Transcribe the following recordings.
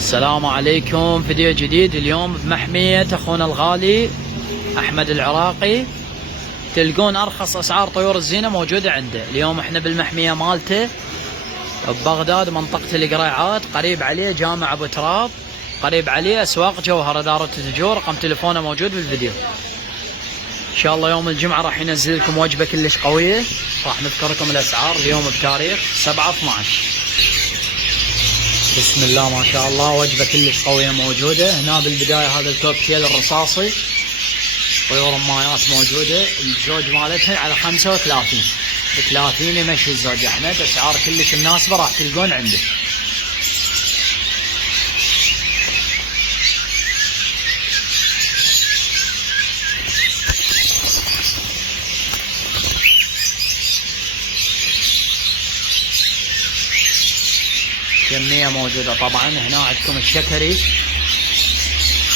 السلام عليكم. فيديو جديد اليوم بمحمية اخونا الغالي احمد العراقي. تلقون ارخص اسعار طيور الزينة موجودة عنده. اليوم احنا بالمحمية مالته ببغداد، منطقة القريعات، قريب عليه جامع ابو تراب، قريب عليه اسواق جوهر دار التجور. رقم تليفونه موجود بالفيديو. ان شاء الله يوم الجمعة راح ينزل لكم وجبة كلش قوية. راح نذكر لكم الاسعار اليوم بتاريخ 7/12. بسم الله ما شاء الله، وجبة كلش قوية موجودة هنا بالبداية. هذا الكوكتيل الرصاصي، طيور مايات موجودة. الزوج مالتها على 35 ب30 يمشي الزوج احمد. اسعار كلش مناسبة راح تلقون عنده. كمية موجودة طبعا. هنا عندكم الشكري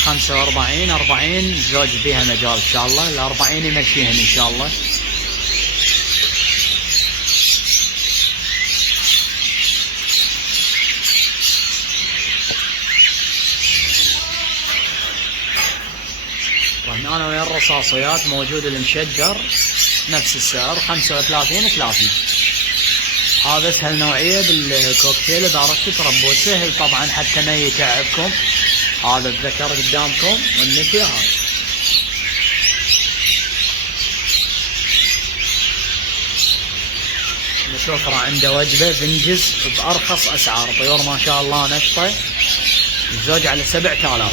45 40 زوج فيها مجال ان شاء الله. ال40 يمشيهن ان شاء الله. وهنا وين الرصاصيات موجود المشجر نفس السعر 35 30. هذا سهل نوعية بالكوكتيل اذا اردتوا تربوه سهل طبعا حتى ما يتعبكم. هذا الذكر قدامكم والنسي هذا. نشوفه عنده وجبة بنجز بأرخص أسعار. طيور ما شاء الله نشطة. الزوج على 7000،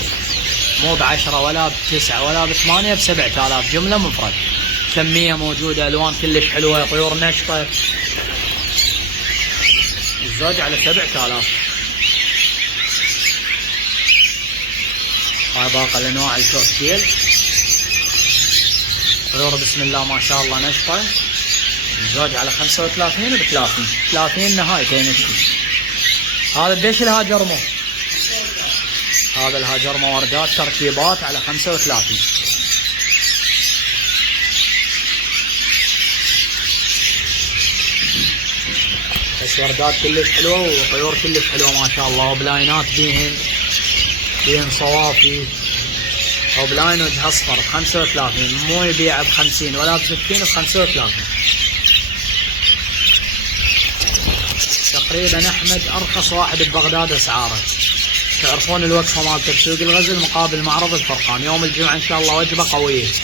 مو ب10 ولا ب9 ولا ب8، ب7000 جملة مفرد. كمية موجودة، ألوان كلش حلوة، طيور نشطة. الزوج على 7000. هاي باقي الانواع الكوكتيل. طيور بسم الله ما شاء الله نشطة. الزوج على 35 ب30، 30 نهايته يمشي. هذا بديش الهاجرمو، هذا الهاجرمو وردات تركيبات على 35. بس وردات كلش حلوة وطيور كلش حلوة ما شاء الله. وبلاينات بيهن صوافي وبلاين وجه اصفر ب 35. مو يبيع ب50 ولا ب60، ب35 تقريبا. احمد ارخص واحد ببغداد اسعاره. تعرفون الوقفة مالته بسوق الغزل مقابل معرض الفرقان. يوم الجمعة ان شاء الله وجبة قوية.